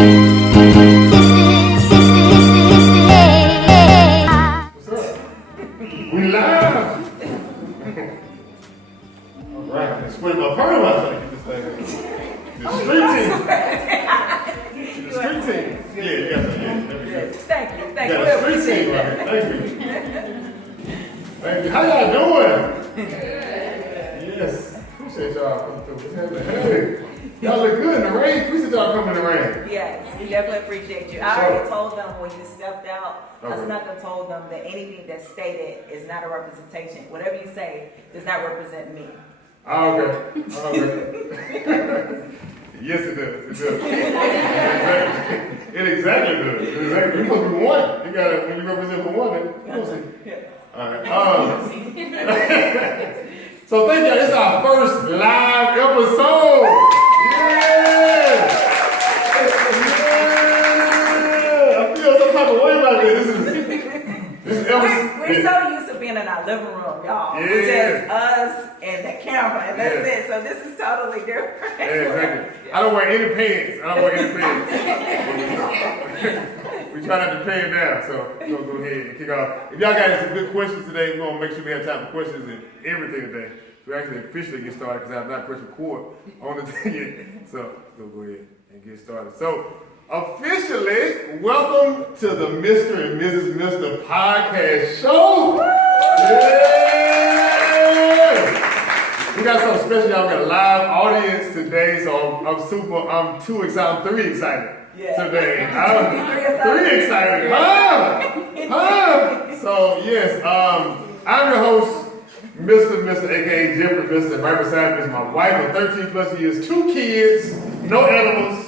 We live. All right, let's put my part of us. The street team. The street team. Yeah. Thank you. The street team right here. Thank you. How y'all doing? Yes. Appreciate y'all coming through. Hey, y'all look good in the rain. Appreciate y'all coming in the rain. Yes, we definitely appreciate you. I already told them when you stepped out, I snuck and told them that anything that's stated is not a representation. Whatever you say does not represent me. Okay. Yes, it does. It exactly does. Exactly. You supposed to be one. You gotta, when you represent for one, you'll see. All right. So thank y'all. This is our first live episode. Yeah. I feel some type of way about this. We're so used to being in our living room, y'all. Yeah. It's just us and the camera, and that's it. So this is totally different. Yeah, exactly. I don't wear any pants. We try not to pay it down, so we'll go ahead and kick off. If y'all got some good questions today, we're going to make sure we have time for questions and everything today. So we actually officially get started because I have not pressed record on the thing yet. So we'll go ahead and get started. So officially, welcome to the Mr. and Mrs. Mr. Podcast Show. Yeah! We got something special, y'all. We got a live audience today, so I'm too excited. I'm three excited today. I'm three excited. So yes, I'm your host, Mr. aka Jeffrey Mr. Right beside me is my wife of 13 plus years, 2 kids, no animals.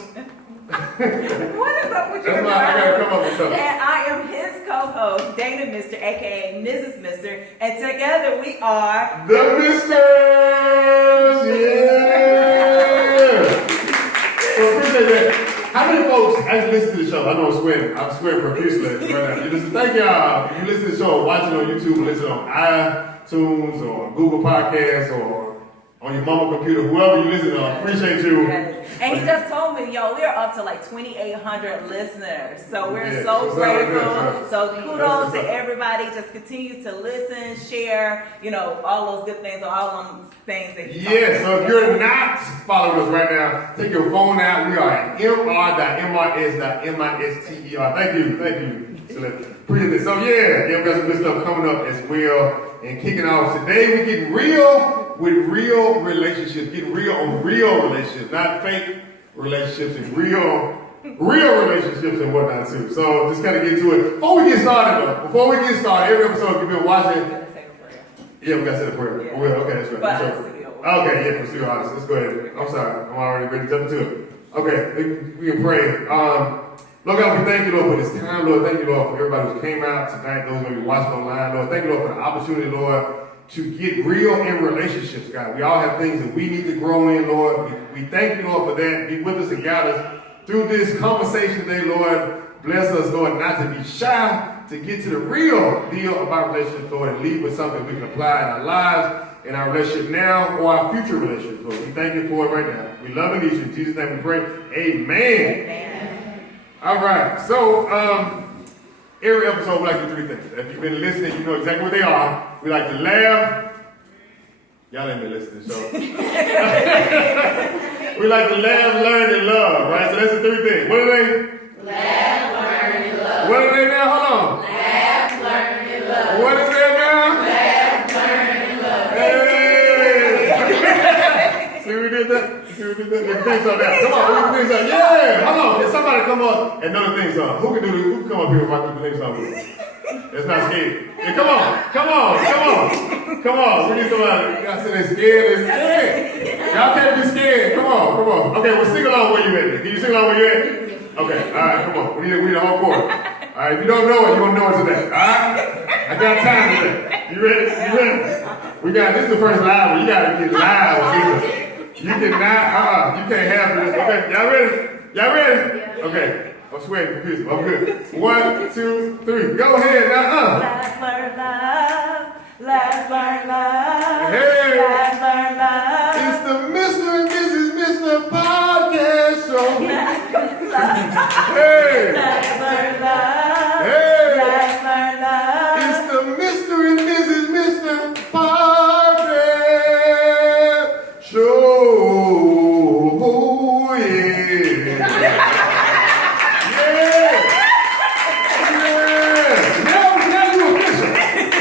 What is up with you? That's why I gotta come up with something. And I am his co-host, Dana Mr., aka Mrs. Mr., and together we are the Misters! Yeah! So appreciate that. How many folks actually listen to the show? I know I'm sweating profusely right now. Thank y'all. You listen to the show, watching on YouTube, listen on iTunes or Google Podcasts or on your mama computer, whoever you listen to, I appreciate you. And he just told me, we're up to like 2,800 listeners. So we're so grateful. So kudos to everybody. Just continue to listen, share, all those good things, all them things that you so if you're not following us right now, take your phone out. We are at mr.mrs.mister. Thank you. So appreciate it. So we got some good stuff coming up as well. And kicking off today, we're getting real with real relationships, getting real on real relationships, not fake relationships, and real relationships and whatnot too. So just kind of get to it. Before we get started, every episode you've been watching. Yeah, we got to say the prayer. Yeah. Okay, that's right. For studio audience. Let's go ahead. I'm sorry, I'm already ready to jump into it. Okay, we can pray. Lord God, we thank you, Lord, for this time, Lord. Thank you, Lord, for everybody who came out tonight, those who are watching online, Lord. Thank you, Lord, for the opportunity, Lord, to get real in relationships, God. We all have things that we need to grow in, Lord. We thank you, Lord, for that. Be with us and guide us through this conversation today, Lord. Bless us, Lord, not to be shy, to get to the real deal about relationships, Lord, and leave with something we can apply in our lives, in our relationship now, or our future relationships, Lord. We thank you for it right now. We love and need you. In Jesus' name we pray. Amen. All right, so every episode we like to do 3 things. If you've been listening, you know exactly what they are. We like to laugh. Y'all ain't been listening, so. We like to laugh, learn, and love, right? So that's the 3 things. What are they? Laugh, learn, and love. What are they now? Hold on. Laugh, learn, and love. What is that now? Laugh, learn, and love. Hey! See what we did that? The theme song now. Come on, who can theme song? Yeah! Hold on, can somebody come up and know the theme song? Who can come up here and rock the theme song with us? That's not scared. Yeah, come on. We need somebody. Y'all say they're scared. Y'all can't be scared. Come on. Okay, well sing along where you at. Can you sing along where you at? Okay, alright, come on. We need a whole chorus. Alright, if you don't know it, you're gonna know it today. Alright? I got time today. You ready? This is the first live one. You gotta get live with this. You cannot, you can't have this. Okay, y'all ready? Yeah. Okay, I'm sweating confused. I'm good. 1, 2, 3. Go ahead now. Let's learn love. Hey. Let's learn love. It's the Mr. and Mrs. Mr. Podcast Show. Hey! Let's learn love. Hey! Let's learn love. It's the Mr. and Mrs. Mr. Party Show. Oh, yeah. Now you official.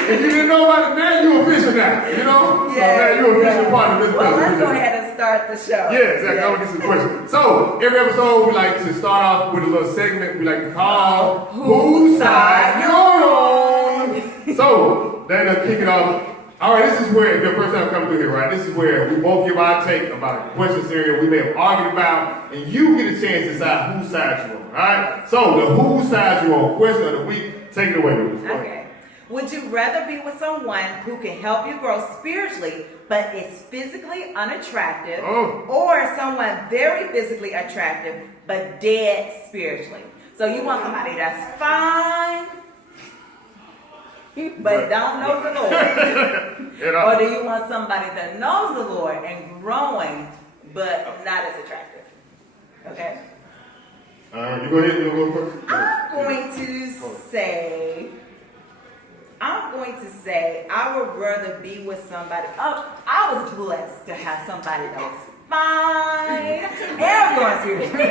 If you didn't know about it, now you official now. You know? Yeah, so now you official part of this well, let's business. go ahead and start the show. Yeah, exactly. I'm gonna get some questions. So every episode we like to start off with a little segment we like to call Whose Side You're On. So that'll kick it off. All right, this is where, if your first time coming through here, right? This is where we both give our take about a question scenario we may have argued about, and you get a chance to decide whose side you're on. All right. So the whose side you're on question of the week. Take it away, Lucas. Okay. Would you rather be with someone who can help you grow spiritually but is physically unattractive, or someone very physically attractive but dead spiritually? So you want somebody that's fine but don't know the Lord, or do you want somebody that knows the Lord and growing but not as attractive? Okay. You go ahead. You go first. I'm going to say I would rather be with somebody. Oh, I was blessed to have somebody that was fine and going spiritually.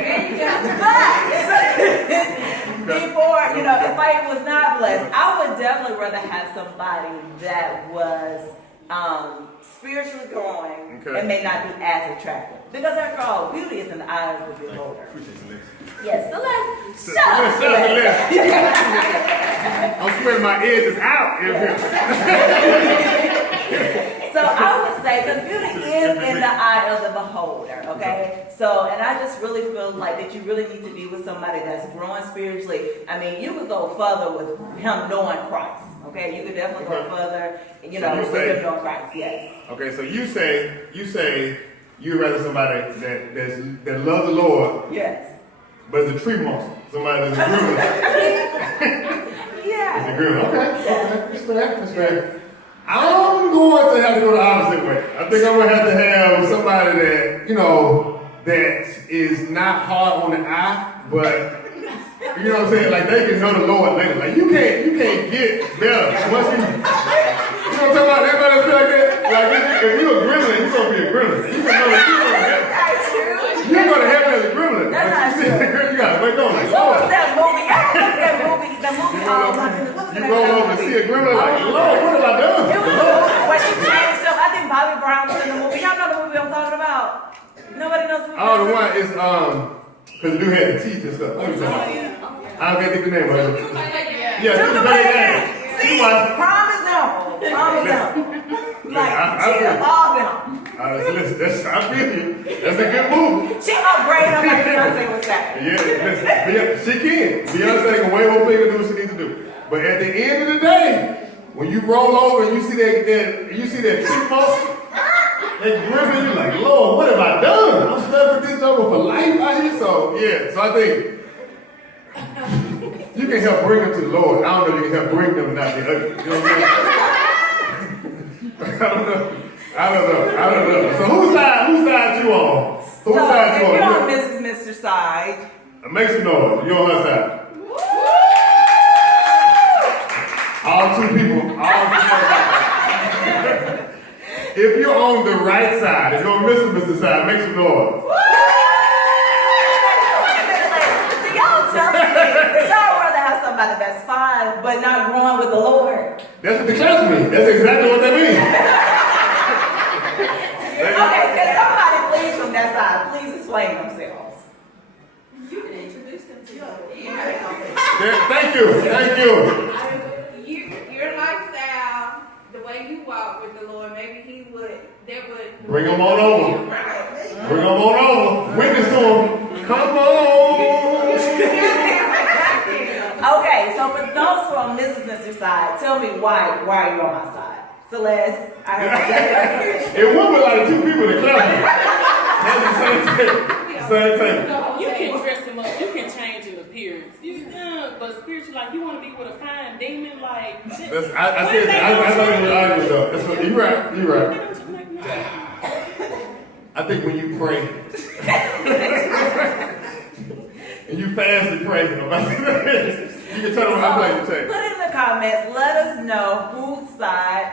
But before, if I was not blessed, I would definitely rather have somebody that was spiritually growing and may not be as attractive. Because after all, beauty is in the eye of the beholder. Yes, Celeste. Shut up, Celeste. I'm spreading my edges out here. So I would say, because beauty is in the eye of the beholder, okay? So, and I just really feel like that you really need to be with somebody that's growing spiritually. I mean, you could go further with him knowing Christ, okay? You could definitely go further, with him knowing Christ, yes. Okay, so you say you'd rather somebody that loves the Lord. Yes. But it's a tree monster. Somebody that's a gremlin. Yeah. It's a gremlin. Okay. That's fair. I'm going to have to go the opposite way. I think I'm going to have somebody that, that is not hard on the eye, but, you know what I'm saying? Like, they can know the Lord later. Like, you can't get better once you know what I'm talking about? Everybody feel like that? Like, if you're a gremlin, you're going to be a gremlin. You can know that you're going to heaven as a gremlin. That's not true. You got to wake up like, what was Lord. that movie? I remember that movie. The movie. You roll over and see a gremlin like, Lord, what have I done? It was a movie where she changed up. I think Bobby Brown was in the movie. Y'all know the movie I'm talking about. Nobody knows the movie. Oh, the one is because the dude had the teeth and stuff. What are you talking about? I can't think of the name of it. Yeah, Took Super away Baby that. Daddy. See, promise him. Like, she involved him. Listen, I feel you. That's a good move. She upgraded him like Beyonce was saying. Yeah, listen, she can. Beyonce can way more things to do what she needs to do. But at the end of the day, when you roll over and you see that chick monster, that gremlin, you're like, Lord, what have I done? I'm stuck with this over for life out here. So I think you can help bring them to the Lord. I don't know if you can help bring them and not be ugly. You know what I'm saying? I don't know. So whose side you on? Whose side you on? If you're on Mrs. Mr. side, make some noise. You're on her side. All two people. If you're on the right side, if you're on Mr. side, make some noise. See, y'all tell me, y'all rather have somebody that's fine but not growing with the Lord. That's what the class means. That's exactly what that means. Okay, can somebody please from that side please explain themselves? You can introduce them to Thank you. Your lifestyle, the way you walk with the Lord, maybe that would Bring them on over. Bring them on over. Witness to them. Come on. Okay, so for those who are on Mrs. side, tell me why are you on my side? Celeste, I heard it would be like two people that clap. That's the same thing. You can dress them up. You can change in appearance. But spiritually, like you want to be with a fine demon, like. I said I thought you were arguing though. That's what, you're right. I think when you pray, and you fast and pray. You can turn around and play the tape. Put in the comments. Let us know whose side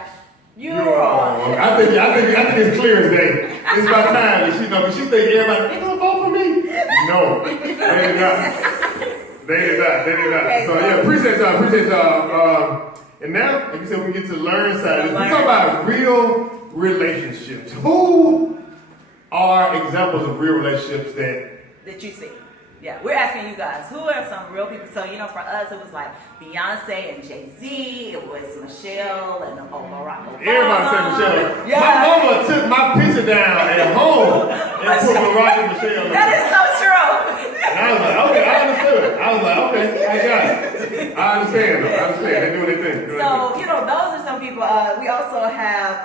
you're on. I think it's clear as day. It's about time that she know. She think everybody they gonna vote for me. No, they did not. They did not. Okay, So yeah, appreciate y'all. And now, like you said, we get to learn side. We talk about real relationships. Who are examples of real relationships that you see? Yeah, we're asking you guys, who are some real people? So, for us, it was like Beyonce and Jay-Z. It was Michelle and Barack Obama. Everybody said Michelle. Yeah. My mama took my picture down at home and put Barack and Michelle. That is so true. And I was like, okay, I understood. I was like, okay, I got it. I understand though. I understand. They do what they think. So, those are some people. We also have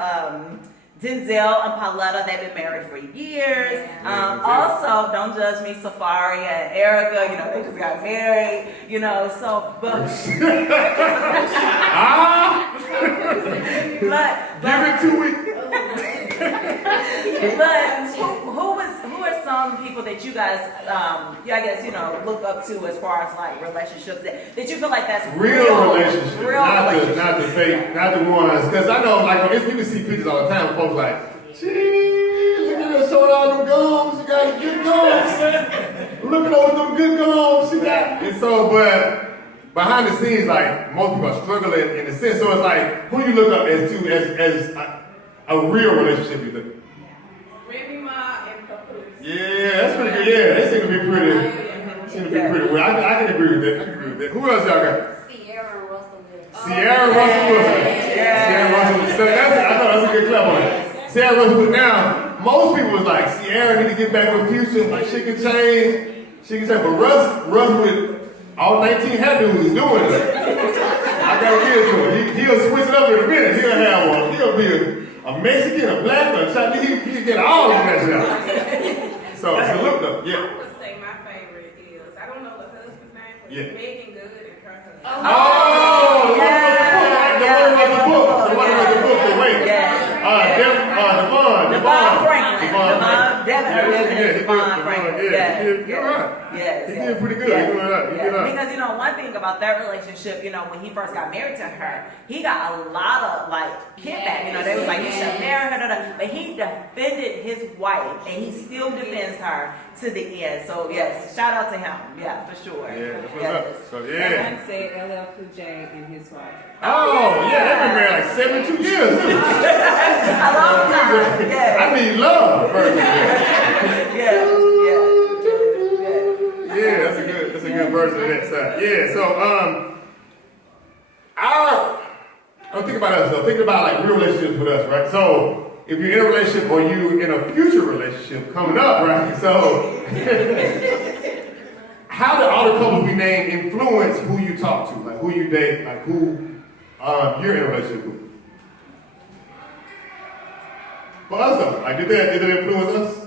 Denzel and Pauletta. They've been married for years. Also, don't judge me, Safari and Erica. They just got married. But give it 2 weeks. But who are some people that you guys, look up to as far as like relationships that you feel like that's real relationships, not the fake, not the ones. Because I know, like, you can see pictures all the time. Folks like, gee, look at her showing all them gums. She got good gums. Look at her with them good gums. She got. And so, but behind the scenes, like most people are struggling in a sense. So it's like, who you look up as a real relationship, you think? Remy Ma and Papoose. Yeah, that's pretty good. Yeah, they seem to be pretty. Well. I can agree with that. Who else y'all got? Sierra Russell Wilson. Sierra Russell Wilson. Sierra Russell Wilson. So I thought that was a good club on it. Sierra Russell Wilson. Now, most people was like, Sierra need to get back with Future. Like, she can change. But Russ with all 19 hairdos is doing it. I gotta give it to him. He'll switch it up in a minute. He'll have one. He'll be a Mexican, a black, a Chinese. He'll get all of that now. So look though. Yeah. I would say my favorite is, I don't know the husband's name, but Megan Good and her husband. The one who wrote the book, The Way. Devon Franklin. You're right. Yes. He did pretty good. Yes. He doing right. Because one thing about that relationship, when he first got married to her, he got a lot of kickback. They was like, you should marry her, but he defended his wife, and he still defends her to the end. So yes, shout out to him. Yeah, for sure. Yeah, that's what's up. So Someone said LL Cool J and his wife. Oh yeah, they've been married like 72 years. A long time. Yeah. I need love first. Yeah, that's a good version of that side. Yeah, so don't think about us though. Think about like real relationships with us, right? So if you're in a relationship or you in a future relationship coming up, right? So how do all the couples we name influence who you talk to, like who you date, like who you're in a relationship with? For us though, like did that influence us?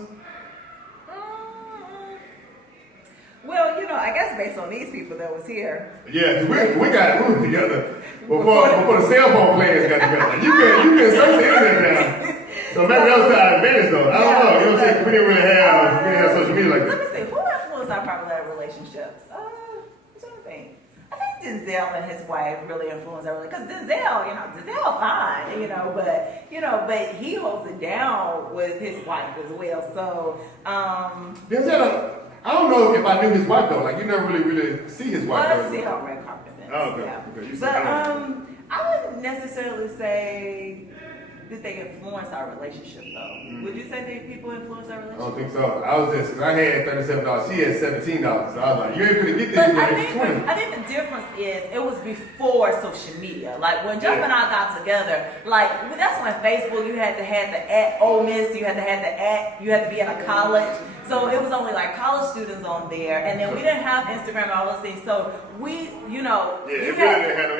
Well, I guess based on these people that was here. Yeah, we were together before the cell phone players got together. Like, you can search the internet now. So maybe that was to our advantage though. I don't know. You know what I'm saying? We didn't have social media like Let that. me see. Who influenced our popular relationships? I'm trying to think. I think Denzel and his wife really influenced our relationship. Because Denzel fine, but he holds it down with his wife as well. So, Denzel, I don't know if I knew his wife though. Like you never really see his wife. Well, I see her on red carpet events. Oh, okay. Yeah. Okay. You But I wouldn't necessarily say that they influence our relationship though. Would you say that people influence our I relationship? don't think so. I was just, cause I had $37. She had $17. So I was like, you ain't gonna get this. But You I ain't 20. think the difference is it was before social media. Like when Jeff and I got together, that's when Facebook you had to have the Ole Miss, you had to be in a college. So it was only like college students on there, and then we didn't have Instagram and all those things. So we, didn't have no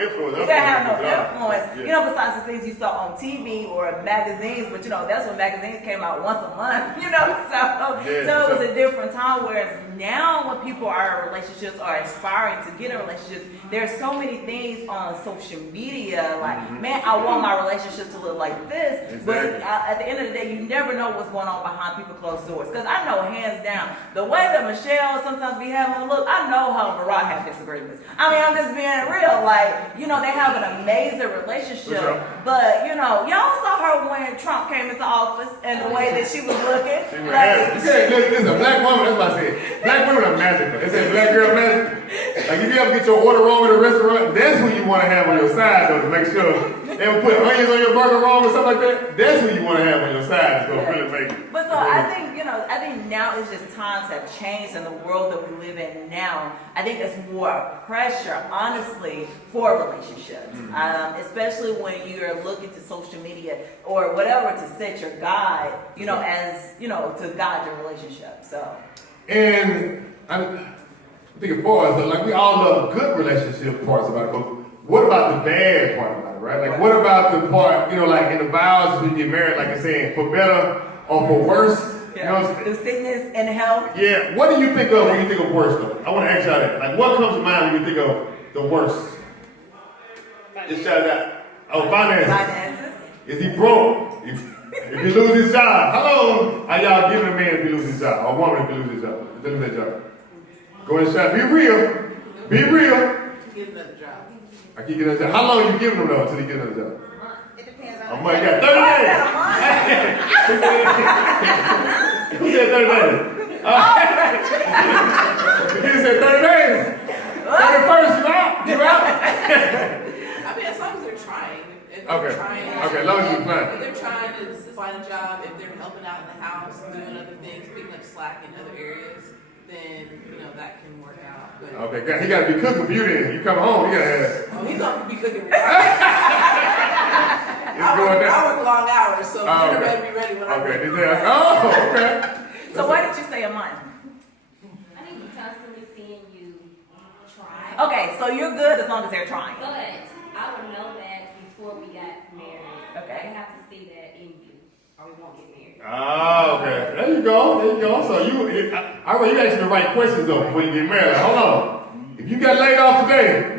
influence. We didn't have no influence. Besides the things you saw on TV or magazines, but that's when magazines came out once a month, so Yeah, so it was a different time. Whereas now when people are in relationships or aspiring to get in relationships, there's so many things on social media, like, man, I want my relationship to look like this, but at the end of the day, you never know what's going on behind people's closed doors. Because I know, hands down, the way that Michelle sometimes be having a look, I know how Mariah have disagreements. I mean, I'm just being real. Like, they have an amazing relationship, but, y'all saw her when Trump came into office and the way that she was looking. Listen, a black woman, that's what I said. Black women are magical. They say black girl magic. Like, if you ever get your order wrong at a restaurant, that's who you want to have on your side, though, to make sure they don't put onions on your burger wrong or something like that. That's who you want to have on your side. It's going to really make it. But so I think, I think now it's just times have changed in the world that we live in now. I think there's more pressure, honestly, for relationships, especially when you're looking to social media or whatever to set your guide, as, to guide your relationship. So. And I'm thinking for us, like, we all love good relationship parts about it, but what about the bad part about it, right? Like, what about the part, like in the vows when you get married, like you're saying, for better or for worse? The sickness and health. Yeah. What do you think of when you think of worse, though? I want to ask y'all that. Like, what comes to mind when you think of the worst? Just shout it out. Oh, finances. Is he broke? If he lose his job, how long are y'all giving a man if he lose his job? Or a woman if he lose his job? If they lose their job. Go ahead and shout. Be real. Be real. Get another job. I keep getting another job. How long are you giving him, though, until he get another job? It depends A month. You got 30 days. Who said 30 days? He said 30 days. 31st, you out? You out? I mean, as long as they're trying. If they're Okay. trying, Okay, as long as you're trying. If they're trying to find a job, if they're helping out in the house, doing other things, picking up slack in other areas, then, that can work out. But Okay, he got to be cooking for you then. You come home, you got to have. he's going to be cooking. It's going down. I work long hours, so dinner okay. better be ready when I Okay, get okay. So why did you say a month? I think we constantly seeing you try. Okay, so you're good as long as they're trying. But I would know that before we got married. Okay. I have to see that in you, or we won't get married. Oh, okay. There you go. So you asking the right questions though before you get married. Like, hold on. If you got laid off today,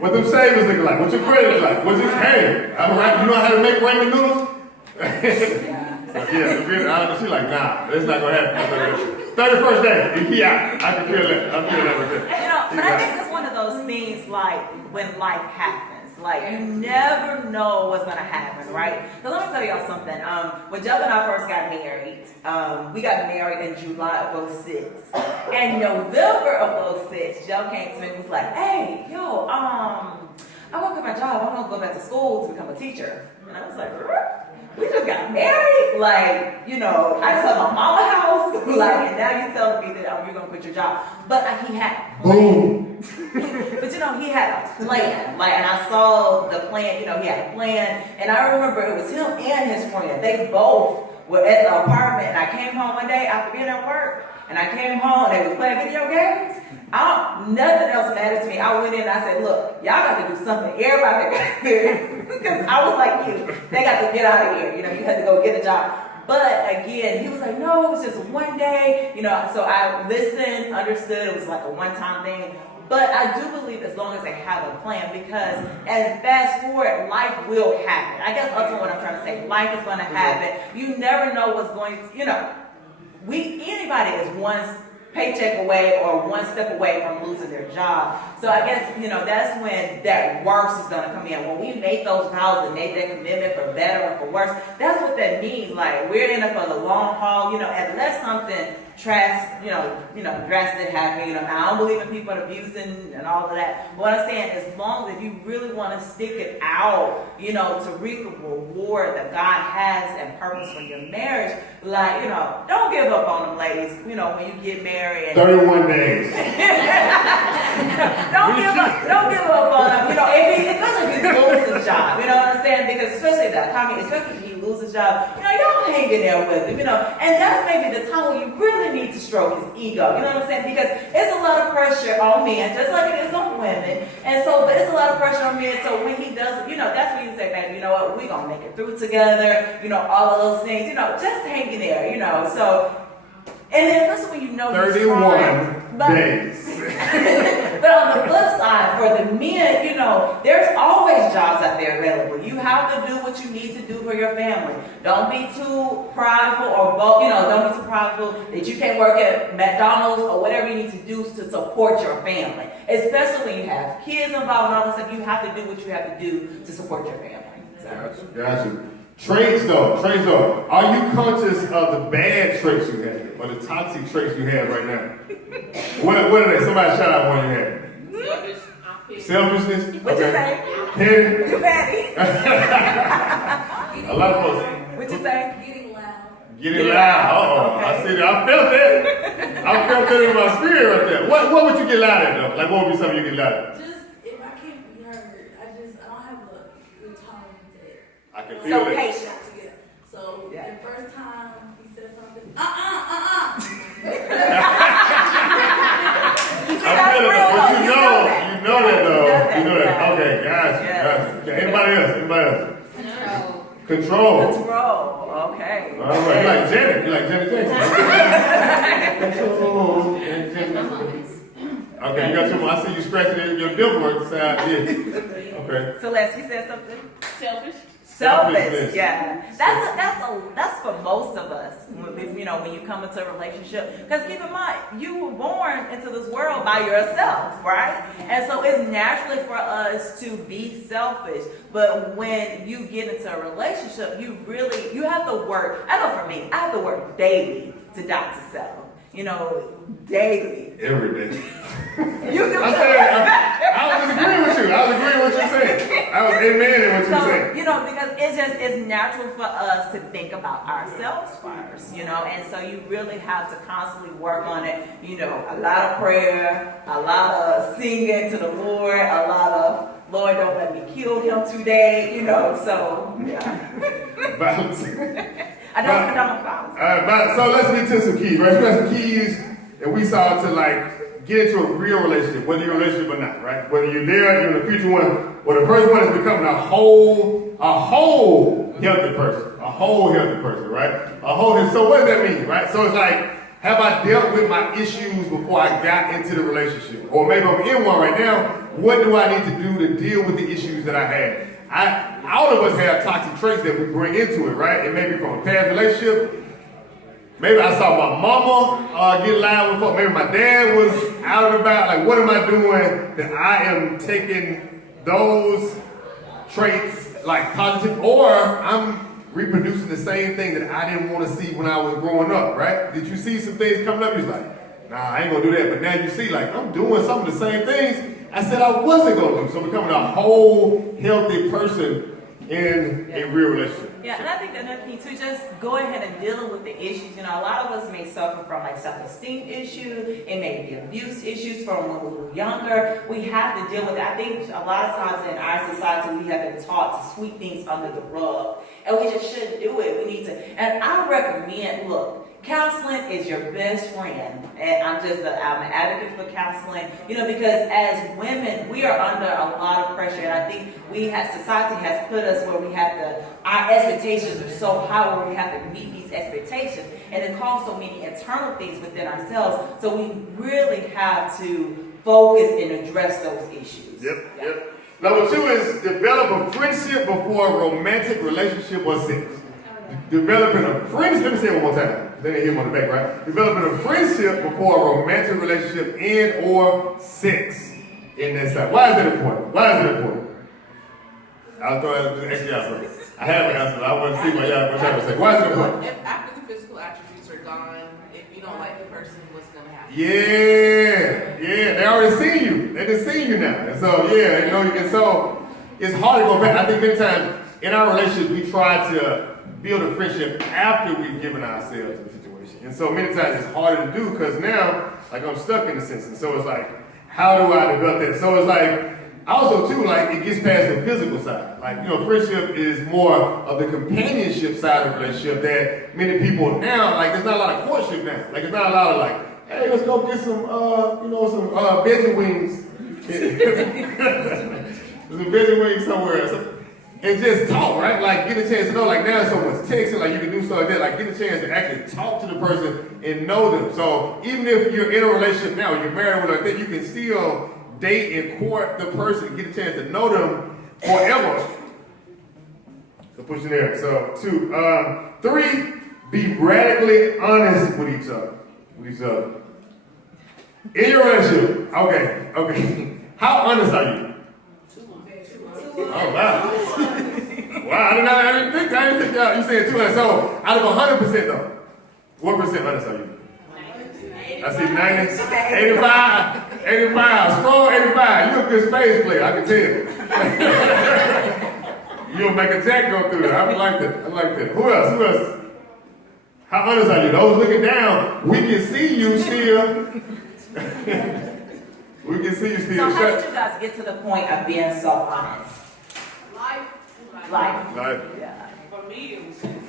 what them savings look like? What your credit look like? What's it? Hey, you know how to make ramen noodles? She's like, nah, that's not gonna happen. 31st day, yeah, I can feel that. I feel that with that. But I think it's one of those things like when life happens. Like, you never know what's gonna happen, right? So let me tell y'all something. When Jeff and I first got married, we got married in July of 06. And November of 06, Jeff came to me and was like, hey, yo, I want to quit my job. I want to go back to school to become a teacher. And I was like, we just got married? Like, I just left my mama house. Like, and now you're telling me that you're going to quit your job. But he had boom. But he had a plan. Like, and I saw the plan, he had a plan. And I remember it was him and his friend. They both were at the apartment. And I came home one day after being at work. And I came home, they was playing video games. Nothing else mattered to me. I went in and I said, look, y'all got to do something. Everybody got there. Because I was like you. They got to get out of here. You had to go get a job. But again, he was like, no, it was just one day. So I listened, understood. It was like a one-time thing. But I do believe as long as they have a plan, because, and fast forward, life will happen. I guess that's what I'm trying to say. Life is going to happen. You never know what's going to, anybody is one paycheck away or one step away from losing their job. So I guess, that's when that worse is going to come in. When we make those vows and make that commitment for better or for worse, that's what that means. Like, we're in it for the long haul, unless something drastic happening. I don't believe in people abusing and all of that. But what I'm saying, as long as you really want to stick it out, to reap the reward that God has and purpose for your marriage, like, don't give up on them ladies, when you get married. 31 days. Don't give up on them. Especially if you lose a job, you know what I'm saying? Because especially the economy, especially if he loses his job, y'all hang in there with him, and that's maybe the time when you really need to stroke his ego, you know what I'm saying? Because it's a lot of pressure on men, just like it is on women, and so it's a lot of pressure on men, so when he does, that's when you say, baby, you know what, we're going to make it through together, all of those things, just hang in there, so, and then especially when 31 days. But on the flip side, for the men, there's always jobs out there available. You have to do what you need to do for your family. Don't be too prideful don't be too prideful that you can't work at McDonald's or whatever you need to do to support your family. Especially when you have kids involved and all this stuff, you have to do what you have to do to support your family. So. Gotcha. Traits though. Are you conscious of the bad traits you have or the toxic traits you have right now? What are they? Somebody shout out one you have. Selfishness? What you say? Petty? You petty. A lot of folks. What you say? Getting loud. Uh-oh. Okay. I see that. I felt that. I felt that in my spirit right there. What would you get loud at though? Like what would be something you get loud at? Just if I can't be heard, I don't have a good tolerance at it. I can feel So it. patient. So Yeah. the first time he said something, I That's feel it, real, but though. you know that though. You know that. Okay, gotcha. Okay. Anybody else? Control. Okay. All right. You like Janet. You like Janet Jackson. Control. Okay, you got two more. I see you scratching your dimple side. Yeah. Okay. Celeste, you said something? Selfishness. Yeah. That's for most of us. When you come into a relationship, because keep in mind, you were born into this world by yourself, right? And so it's naturally for us to be selfish. But when you get into a relationship, you have to work. I know for me, I have to work daily to die to self. Daily. Every day. You do I was agreeing with you. I was agreeing with what you're saying. I was amen in what you're saying. Because it's natural for us to think about ourselves first, and so you really have to constantly work on it. A lot of prayer, a lot of singing to the Lord, a lot of Lord, don't let me kill him today, so yeah. Violence. I don't violence. So let's get to some keys, right? We got some keys that we saw to get into a real relationship, whether you're in a relationship or not, right? Whether you're there, you're in the future one. Well, the first one is becoming a whole healthy person, right? So what does that mean, right? So it's have I dealt with my issues before I got into the relationship? Or maybe I'm in one right now. What do I need to do to deal with the issues that I had? All of us have toxic traits that we bring into it, right? It may be from a past relationship. Maybe I saw my mama get loud with folks. Maybe my dad was out and about. What am I doing that I am taking those traits positive, or I'm reproducing the same thing that I didn't want to see when I was growing up, right? Did you see some things coming up? You're nah, I ain't gonna do that. But now you see, I'm doing some of the same things I said I wasn't gonna do. So becoming a whole healthy person in a real relationship. Yeah, and I think another thing too, just go ahead and deal with the issues. A lot of us may suffer from self-esteem issues, it may be abuse issues from when we were younger. We have to deal with it. I think a lot of times in our society we have been taught to sweep things under the rug, and we just shouldn't do it. We need to, and I recommend, counseling is your best friend, and I'm an advocate for counseling, because as women, we are under a lot of pressure, and I think society has put us where our expectations are so high where we have to meet these expectations, and it causes so many internal things within ourselves, so we really have to focus and address those issues. Yep. Number 2 is develop a friendship before a romantic relationship or sex. Developing a friendship, let me say it one more time. They didn't hear him on the back, right? Developing a friendship before a romantic relationship and or sex in that side. Why is that important? I'll throw it actually out first. I have an answer, but I want to see what y'all trying to say. Why is it important? If after the physical attributes are gone, if you don't like the person, what's going to happen? Yeah, they already seen you. They done seen you now. And so, so it's hard to go back. I think many times in our relationships, we try to build a friendship after we've given ourselves a situation. And so many times it's harder to do because now, I'm stuck in a sense. And so it's how do I develop that? So it's also too, like it gets past the physical side. Like, you know, friendship is more of the companionship side of the relationship that many people now, like there's not a lot of courtship now. Like it's not a lot of like, hey, let's go get some, some veggie wings. Some veggie wings somewhere. And just talk, right? Like get a chance to know, like now someone's texting, like you can do stuff like that, like get a chance to actually talk to the person and know them. So even if you're in a relationship now, you're married or like that, you can still date and court the person, get a chance to know them forever. So pushing there. So 2. 3, be radically honest with each other. In your relationship, okay. How honest are you? Oh wow. Wow, I didn't think y'all, you said 200. So out of 100% though, what percent honest are you? I see 90, 85, strong 85. You're a good space player, I can tell. You'll make a jack go through it. I like that. Who else? How honest are you? Those looking down, we can see you still. We can see you still. So how did you guys get to the point of being so honest? Life. Yeah. For me, it was just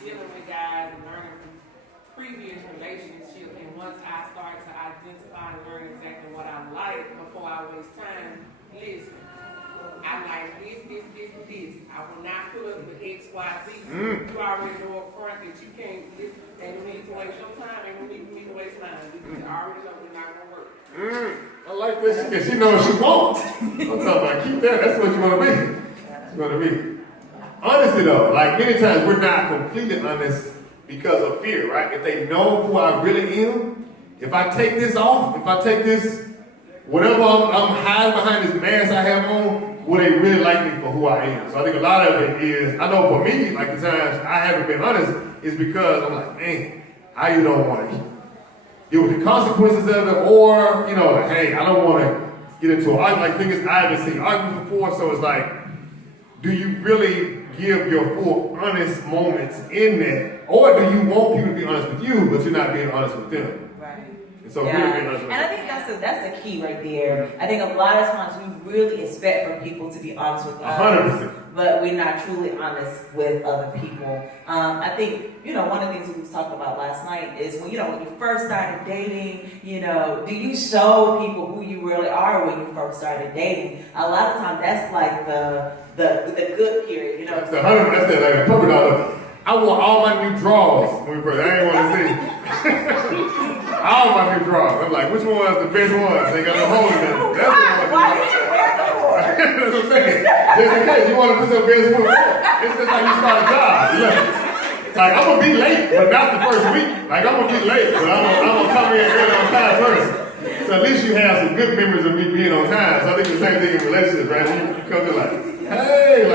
dealing with guys and learning from previous relationships. And once I started to identify and learn exactly what I like before I waste time, listen, I like this. I will not put up with X, Y, Z. You already know up front that you can't, ain't no need to waste your time, ain't no need for me to waste mine. You already know we're not going to work. I like this. She knows she wants. I'm talking about keep that. That's what you want to be. Honestly though, like many times we're not completely honest because of fear, right? If they know who I really am, if I take this off, if I take this, whatever I'm hiding behind this mask I have on, will they really like me for who I am? So I think a lot of it is, I know for me, like the times I haven't been honest, is because I'm like, man, I either don't want to deal with the consequences of it, or, like, hey, I don't want to get into an argument. Like things I haven't seen arguments before, so it's like, do you really give your full honest moments in that? Or do you want people to be honest with you, but you're not being honest with them? Right. And so really being honest with and I think that's the key right there. I think a lot of times we really expect from people to be honest with us, 100%. but we're not truly honest with other people. I think, one of the things we was talking about last night is when you first started dating, do you show people who you really are when you first started dating? A lot of times that's like the good period, That's the 100, that's the puppy dog. I want all my new drawers when we first, I ain't want to see. All my new drawers. I'm like, which one was the best ones? They got no hole in them. That's the one. Why did you wear them for? That's what I'm saying. Just in case you want to put your best foot forward. It's just like you start a job. Like, I'm going to be late, but not the first week. Like, I'm going to be late, but I'm going to come in early on time first. So at least you have some good memories of me being on time. So I think the same thing in relationships, right? You come to like, hey,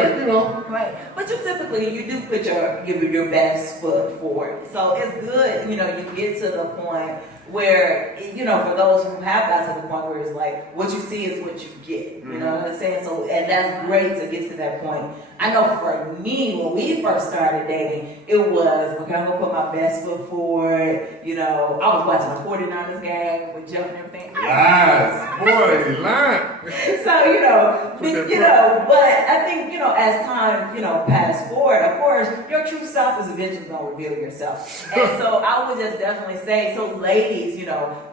Right. But you typically, you do put your best foot forward. So it's good, you get to the point where, for those who have got to the point where it's like, what you see is what you get. You know what I'm saying? So, and that's great to get to that point. I know for me, when we first started dating, it was, okay, I'm going to put my best foot forward. I was watching the 49ers game with Jeff and everything. lies. Boy, you lying. So, but I think, as time, pass forward, of course, your true self is eventually going to reveal yourself. And so I would just definitely say, so ladies,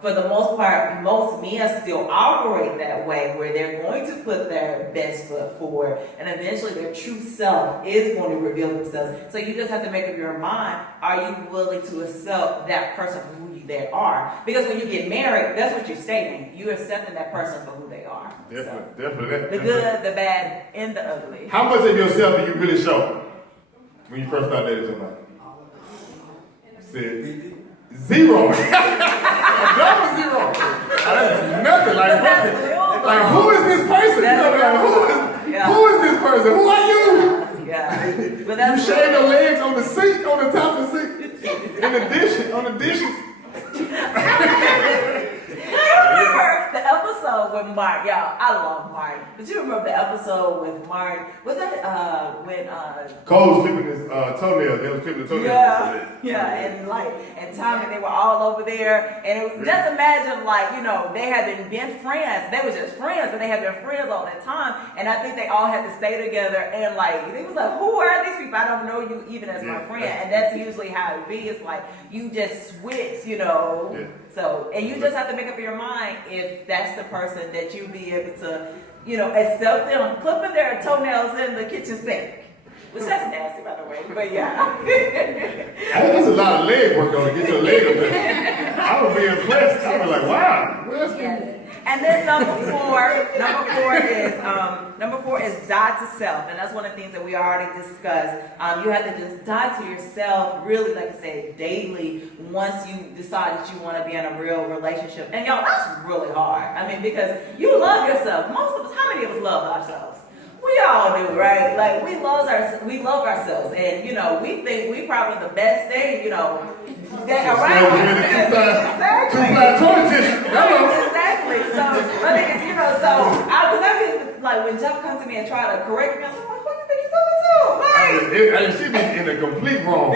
for the most part, most men still operate that way where they're going to put their best foot forward and eventually their true self is going to reveal themselves. So you just have to make up your mind, are you willing to accept that person for who they are? Because when you get married, that's what you're stating. You're accepting that person for who they are. Definitely. The good, the bad, and the ugly. How much of yourself do you really show when you first start dating somebody? Said 0. Double 0. That's nothing. Like who is this person? Who is this person? Who are you? Yeah. But You shave your legs on the seat, on the top of the seat, on the dishes. I remember the episode with Mark, y'all. I love Mark. But you remember the episode with Mark? Was that when Cole was clipping his toenail. They was clipping the toenail. yeah, and Tommy, they were all over there, and it was, just imagine, like, you know, they had been friends. They were just friends, but they had been friends all that time, and I think they all had to stay together. And like, it was like, who are these people? I don't know you even as my friend, and that's usually how it be. It's like you just switch, you know. Yeah. So, and you just have to make up your mind if that's the person that you be able to, you know, accept them clipping their toenails in the kitchen sink. Which that's nasty, by the way, but yeah. I think that's a lot of leg work though to get your leg up there. I would be impressed. I was like, wow. Where's And then number four is die to self, and that's one of the things that we already discussed. You have to just die to yourself, really, like I said, daily. Once you decide that you want to be in a real relationship, and y'all, that's really hard. I mean, because you love yourself. Most of us, how many of us love ourselves? We all do, right? Like we love ourselves, and you know, we think we probably the best thing, you know, that around. Exactly. So I think it's, you know, so I mean, like when Jeff comes to me and try to correct me, I'm like, what do you think you're talking to? I should be in a complete wrong.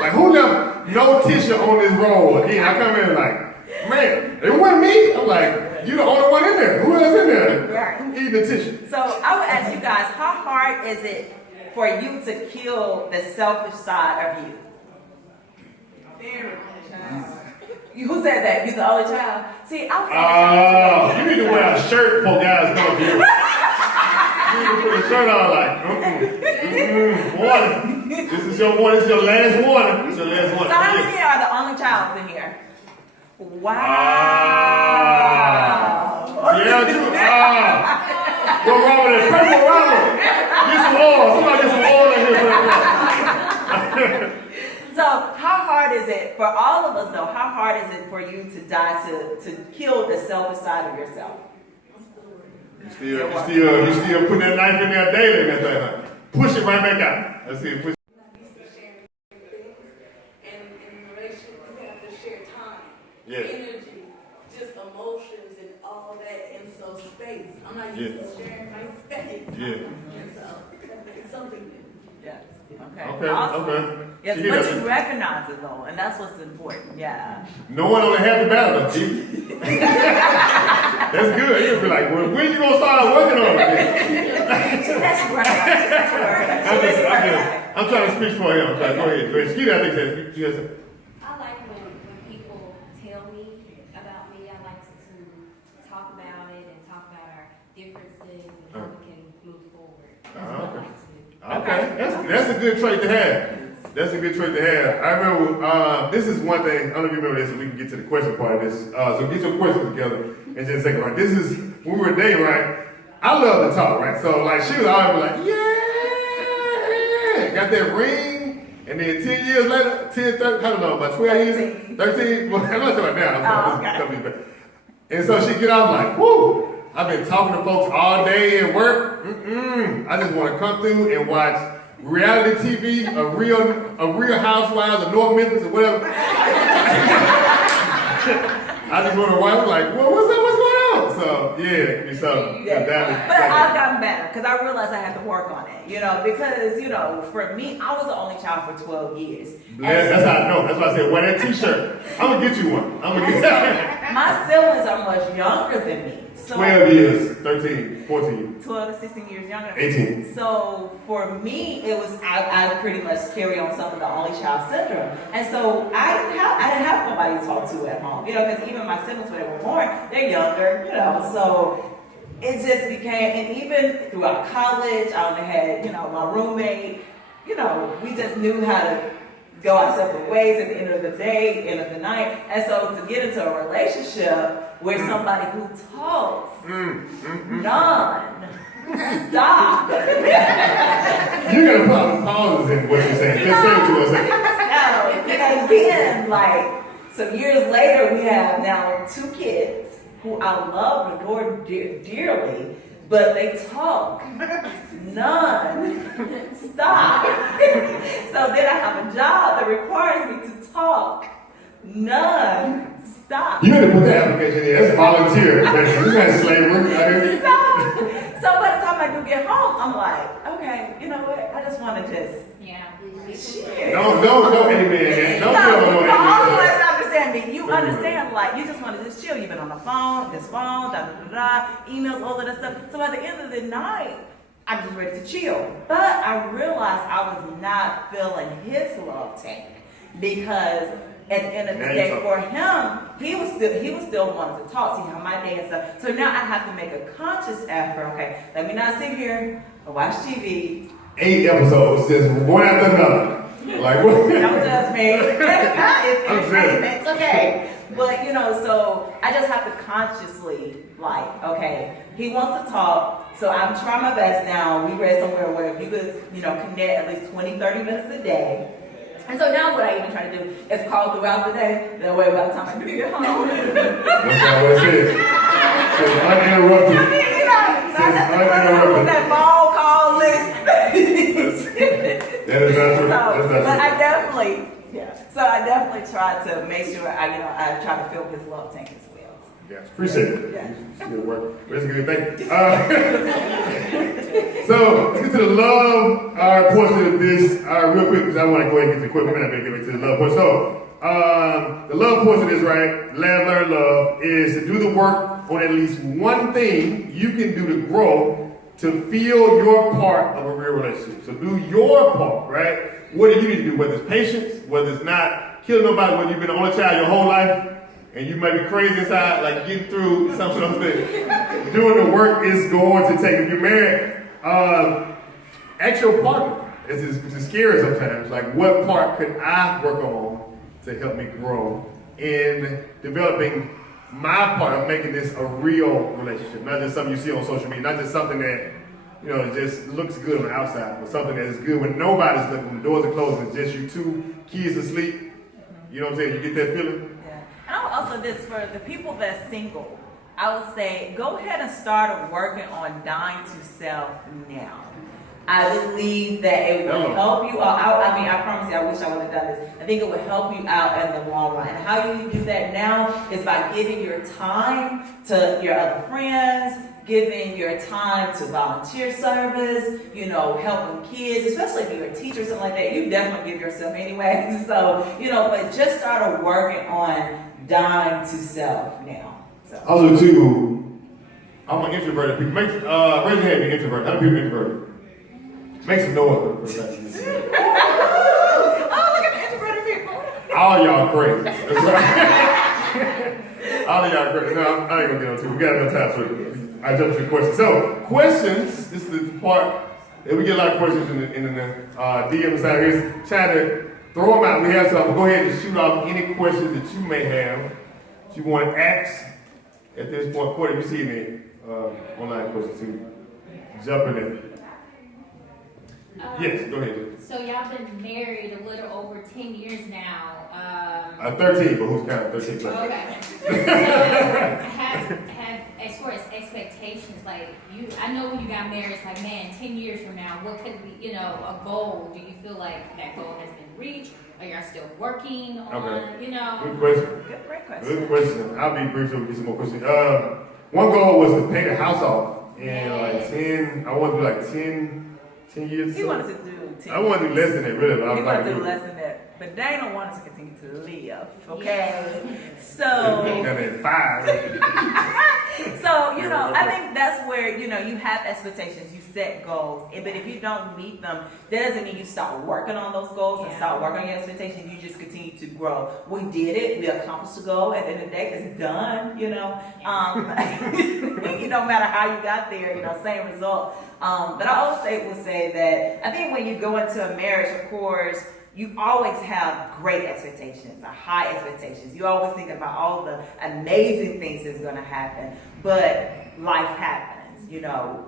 Like who left no tissue on this roll? Again, I come in like, man, it wasn't me. I'm like, you the only one in there. Who else in there? Right. Who eating the tissue? So I would ask you guys, how hard is it for you to kill the selfish side of you? Very child. Who said that? You the only child? See, I was the only child. You need to wear a shirt for guys come here. You need to put a shirt on like, warning. This is your warning. This is your last warning. This is your last warning. So how many are the only child in here? Wow. Yeah, true. What's wrong with it? Purple rubber. Get some oil. Somebody get some oil in here. So how hard is it for all of us though? How hard is it for you to die to kill the selfish side of yourself? You still putting that knife in there daily and that thing. Huh? Push it right back out. Let's see. Push. And in relationship, you have to share time, Yeah. energy, just emotions and all that, and so space. I'm not used to sharing my space. Yeah. And so it's something new. Yeah. Okay. Okay. Awesome. Okay. Yes, See, but you recognize it though, and that's what's important. Yeah. No one only had the battle though. See? That's good. You'll be like, well, when you gonna start working on it? That's right. I'm trying to speak for him. Go ahead. Skeeter, I think that you guys. I like when people tell me about me. I like to talk about it and talk about our differences and how we can move forward. That's what I like to do. Okay, that's a good trait to have. That's a good trait to have. I remember, this is one thing, I don't know if you remember this, so we can get to the question part of this. So get your questions together in just a second, right? This is, when we were dating, right? I love to talk, right? So, like, she was always like, yeah, got that ring, and then 10 years later, 10, 30, I don't know, about 12 years, 13, well, I'm not talking about now. And so she get off like, whoo, I've been talking to folks all day at work. I just want to come through and watch reality TV, a real Housewives of North Memphis or whatever. I just want to watch like, well, what's up? What's going on? So But I've gotten better because I realized I had to work on it, you know, because, you know, for me, I was the only child for 12 years. That's how I know. That's why I said, wear that t-shirt. I'm going to get you one. My siblings are much younger than me. So 12 years, 13, 14. 12 to 16 years younger. 18. So for me, it was, I pretty much carry on some of the only child syndrome. And so I didn't have nobody to talk to at home, you know, because even my siblings when they were born, they're younger, you know, so it just became, and even throughout college, I only had, you know, my roommate, you know, we just knew how to go our separate ways at the end of the day, end of the night. And so to get into a relationship with somebody who talks, none, stop. You gotta put pauses in what you're saying. Just say what you're saying. And then, like, some years later, we have now 2 kids who I love and adore dearly, but they talk. None. Stop. So then I have a job that requires me to talk None. Stop. You had to put the application in. That's volunteer. You got slave work out here. So by the time I do get home, I'm like, okay, you know what? I just want to just shit. No, amen. Don't tell me no all of amen. us understand me. You understand, like, you just want to just chill. You've been on the phone, emails, all of that stuff. So at the end of the night, I'm just ready to chill. But I realized I was not feeling his love tank because at the end of the day, for him, he was still wanting to talk, see how my day and stuff. So now I have to make a conscious effort. Okay, let me not sit here and watch TV. 8 episodes, just one after another. Like what? Don't judge me. It's entertainment. It's okay. But so I just have to consciously, like, okay, he wants to talk, so I'm trying my best now. We read somewhere where you could, connect at least 20, 30 minutes a day. And so now what I even try to do is call throughout the day. That way by the time I do get home. That's not what it says. It's uninterrupted. I mean, that phone call list. That is not true. But I definitely, I definitely try to make sure I try to fill his love tank as well. Yes, appreciate it. Yeah. Good work. That's a good thing. So let's get to the love portion of this real quick because I want to go ahead and get to the quick. We're not going to get into the love portion. So the love portion is right. Laugh, learn, love is to do the work on at least one thing you can do to grow to feel your part of a real relationship. So do your part, right? What do you need to do? Whether it's patience, whether it's not killing nobody, whether you've been an only child your whole life, and you may be crazy inside, like getting through some of those things. Doing the work is going to take. If you're married, ask your partner. It's scary sometimes. Like, what part could I work on to help me grow in developing my part of making this a real relationship, not just something you see on social media, not just something that just looks good on the outside, but something that is good when nobody's looking, when the doors are closed, and just you two kids asleep. You know what I'm saying? You get that feeling. And I would also this for the people that's single, I would say go ahead and start working on dying to self now. I believe that it will help you out. I promise you, I wish I would have done this. I think it will help you out in the long run. And how you do that now is by giving your time to your other friends, giving your time to volunteer service, helping kids, especially if you're a teacher or something like that. You definitely give yourself anyway. So, but just start working on dying to self now. So. Also, too, I'm an introverted people. Raise your hand if you're introverted. How do people introverted? Make some noise for that. Oh, look at the introverted people. All y'all crazy. That's right. All of y'all crazy. No, I ain't gonna get on to it. We got enough time for I jump to the questions. So, questions, this is the part that we get a lot of questions in the DMs out here. Trying to throw them out. We have some. Go ahead and shoot off any questions that you may have that you want to ask at this point. Courtney, you see any online questions too? Jump in there. Yes, go ahead. So y'all been married a little over 10 years now. 13, but who's counting 13? Okay. So have as far as expectations, like I know when you got married, it's like, man, 10 years from now, what could be, a goal? Do you feel like that goal has been reached? Are y'all still working on, Good question. Great question. Good question. I'll be brief so we get some more questions. One goal was to pay the house off in like 10, I want to do like 10 years. He wanted to do 10 I want to do less than that, really. But He wanted to do less than that. But Dana wanted to continue to live, okay? So, at 5. so, I think that's where, you have expectations, you set goals. But if you don't meet them, that doesn't mean you stop working on those goals and stop working on your expectations. You just continue to grow. We did it. We accomplished the goal. At the end of the day, it's done, no matter how you got there, same result. But I always would say that I think when you go into a marriage, of course, you always have great expectations, high expectations. You always think about all the amazing things that's going to happen. But life happens.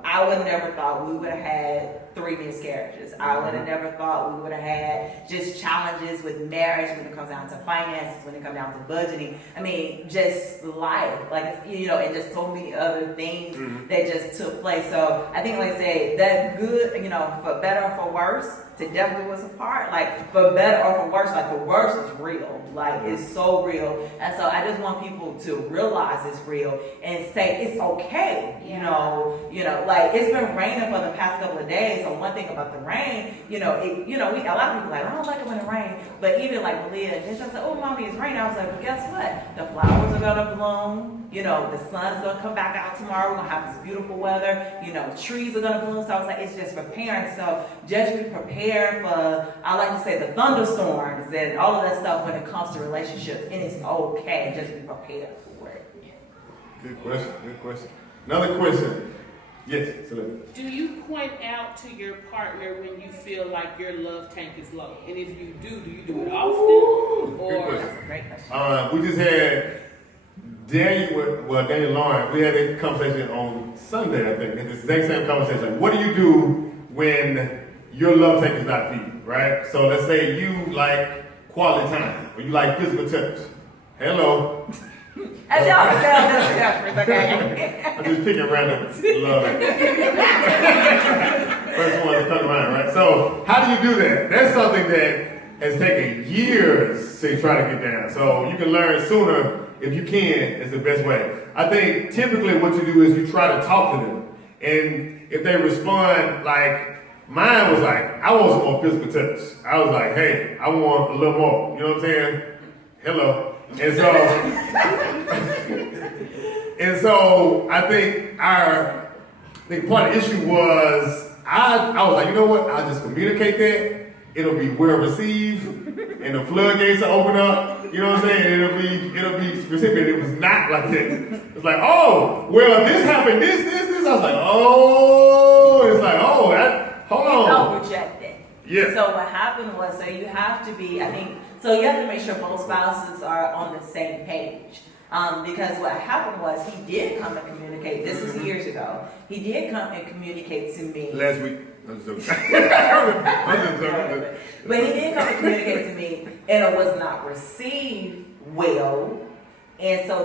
I would never thought we would have had 3 miscarriages. I would have never thought we would have had just challenges with marriage when it comes down to finances, when it comes down to budgeting. I mean, just life, like, you know, and just so many other things that just took place. So I think, like I say, that good, you know, for better or for worse, to death do us apart. Like, for better or for worse, like the worst is real. Like, it's so real. And so I just want people to realize it's real and say it's okay. You know, like it's been raining for the past couple of days. So one thing about the rain, a lot of people are like, I don't like it when it rains. But even like Malia, and she's like, oh, mommy, it's raining. I was like, well, guess what? The flowers are gonna bloom. You know, the sun's gonna come back out tomorrow. We're gonna have this beautiful weather. You know, trees are gonna bloom. So I was like, it's just preparing. So just be prepared for, I like to say, the thunderstorms and all of that stuff when it comes to relationships. And it's okay. Just be prepared for it. Good question. Another question. Yes, Selena. Do you point out to your partner when you feel like your love tank is low? And if you do you do it often? Good question. That's a great question. We just had Daniel Lauren, we had a conversation on Sunday, I think, and the exact same conversation. What do you do when your love tank is not feeding, right? So let's say you like quality time, or you like physical touch. Hello. As y'all can tell, that's the difference, okay? I'm just picking random love. First one to come around, right? So how do you do that? That's something that has taken years to try to get down. So you can learn sooner if you can, is the best way. I think typically what you do is you try to talk to them. And if they respond, like mine was like, I want some more physical touch. I was like, hey, I want a little more. You know what I'm saying? Hello. And so I think part of the issue was I was like, you know what? I'll just communicate that. It'll be well received, and the floodgates will open up. You know what I'm saying? It'll be specific. It was not like that. It's like, oh, well, this happened. This. I was like, oh. It's like, oh, that. Hold on. Don't reject it. Yeah. So what happened was, so you have to be, I think. So you have to make sure both spouses are on the same page. Because what happened was he did come and communicate. This was years ago. He did come and communicate to me. Last week. But he did come and communicate to me, and it was not received well. And so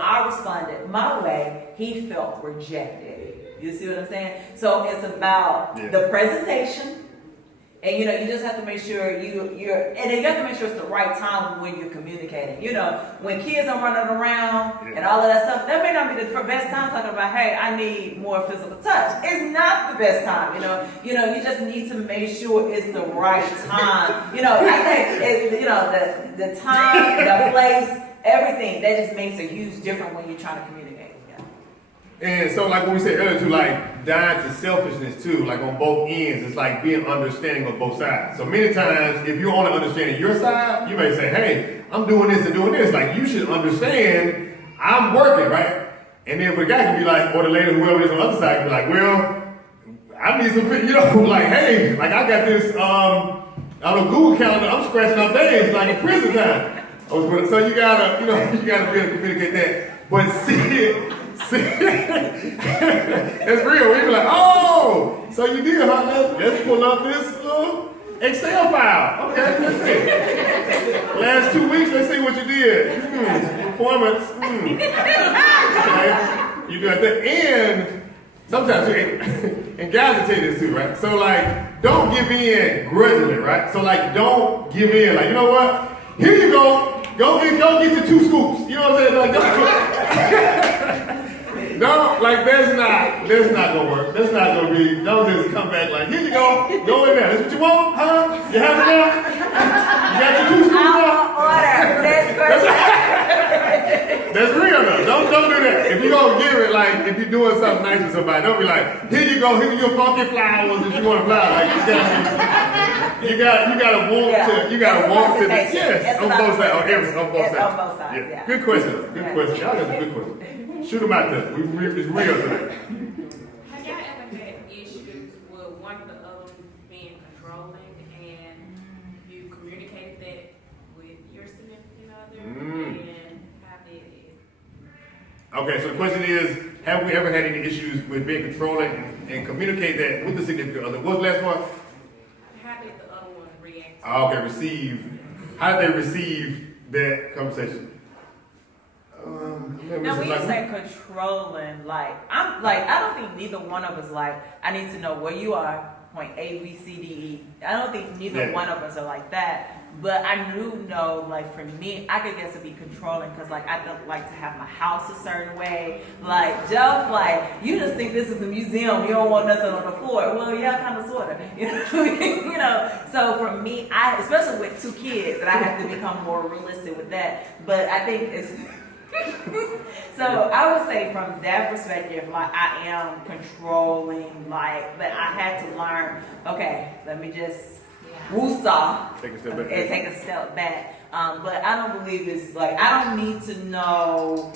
I responded my way. He felt rejected. You see what I'm saying? So it's about the presentation. And you just have to make sure and then you have to make sure it's the right time when you're communicating. When kids are running around and all of that stuff, that may not be the best time talking about, hey, I need more physical touch. It's not the best time, you just need to make sure it's the right time. I think the time, the place, everything, that just makes a huge difference when you're trying to communicate. And so, like what we said earlier, too, like dying to selfishness too, like on both ends, it's like being understanding of both sides. So many times, if you're only understanding your side, you may say, hey, I'm doing this and doing this. Like, you should understand I'm working, right? And then for the guy can be like, or the lady, whoever is on the other side, can be like, well, I need some, like, hey, like I got this, on a Google calendar, I'm scratching up days like in prison time. So you gotta be able to communicate that. But see, it's real. We be like, oh, so you did, huh? Let's pull up this little Excel file. Okay, let's see. Last 2 weeks, let's see what you did. Performance. Okay. You got that. And sometimes, and guys will tell you this too, right? So like, don't give in grudgingly, right? So like, don't give in. Like, you know what? Here you go. Go get your 2 scoops. You know what I'm saying? Like, no, like that's not gonna work. That's not gonna be. Don't just come back like, here you go in there. That's what you want, huh? You have it now? You got your 2 scoops now? Order. Next person. That's real though. Don't do that. If you gonna give it, like if you're doing something nice to somebody, don't be like, here you go, here's your funky flowers if you want to fly. Like you gotta want to. Yes, on both sides. On both sides. Yeah. Good question. Good question. Y'all got a good question. Shoot them out there. It's real today. Have y'all ever had issues with one of the other being controlling and you communicated that with your significant other? And how did it? Okay, so the question is, have we ever had any issues with being controlling and communicate that with the significant other? What's the last one? How did the other one react? Okay, receive. How did they receive that conversation? Now, when you say controlling, I don't think neither one of us I need to know where you are, point A, B, C, D, E. I don't think neither one of us are like that. But I do know, for me, I could guess to be controlling because, I don't like to have my house a certain way. Jeff, you just think this is a museum. You don't want nothing on the floor. Well, yeah, kind of, sort of. You know. So for me, especially with 2 kids, that I have to become more realistic with that. But I think it's... So I would say from that perspective, I am controlling, but I had to learn, okay, let me just woosah Take a step back. and take a step back. But I don't believe it's I don't need to know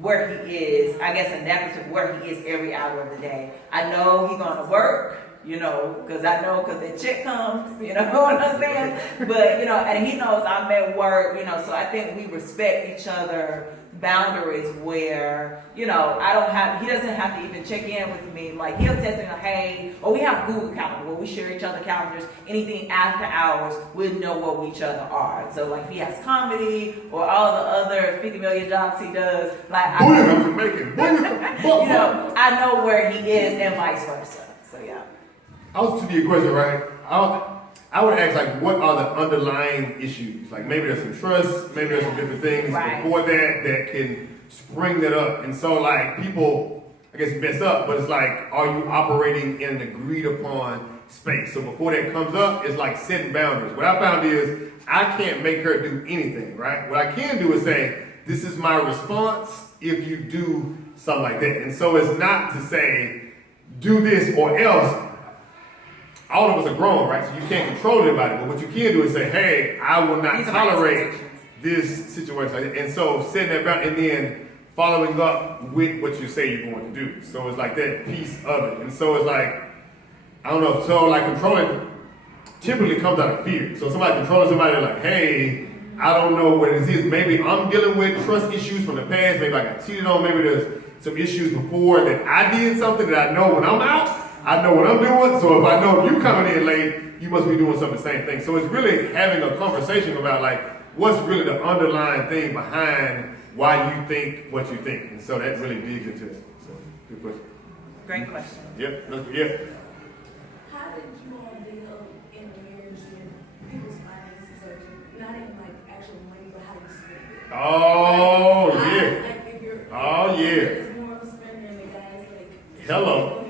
where he is, I guess in that perspective, where he is every hour of the day. I know he's going to work. Because the check comes, you know what I'm saying? But, and he knows I'm at work, so I think we respect each other boundaries where, he doesn't have to even check in with me. He'll text me, hey, or we have Google Calendar where we share each other calendars. Anything after hours, we'll know where each other are. So, if he has comedy or all the other 50 million jobs he does, I know where he is and vice versa. So, yeah. I was to your question, right? I would ask, what are the underlying issues? Maybe there's some trust, maybe there's some different things before that can spring that up. And so, people, I guess, mess up, but it's are you operating in an agreed upon space? So before that comes up, it's setting boundaries. What I found is I can't make her do anything, right? What I can do is say, this is my response if you do something like that. And so it's not to say, do this or else. All of us are grown, right? So you can't control anybody. But what you can do is say, hey, I will not tolerate this situation. And so setting that boundary and then following up with what you say you're going to do. So it's that piece of it. And so it's I don't know. So controlling typically comes out of fear. So somebody controlling somebody, they're hey, I don't know what it is. Maybe I'm dealing with trust issues from the past. Maybe I got cheated on. Maybe there's some issues before that I did something that I know when I'm out. I know what I'm doing, so if I know you coming in late, you must be doing some of the same thing. So it's really having a conversation about what's really the underlying thing behind why you think what you think. And so that really digs into it. So good question. Great question. Yep. How did you all deal in the marriage with people's finances, or not even actual money, but how you spend it? Oh, yeah. If you're, It's more of a spender and the guys hello.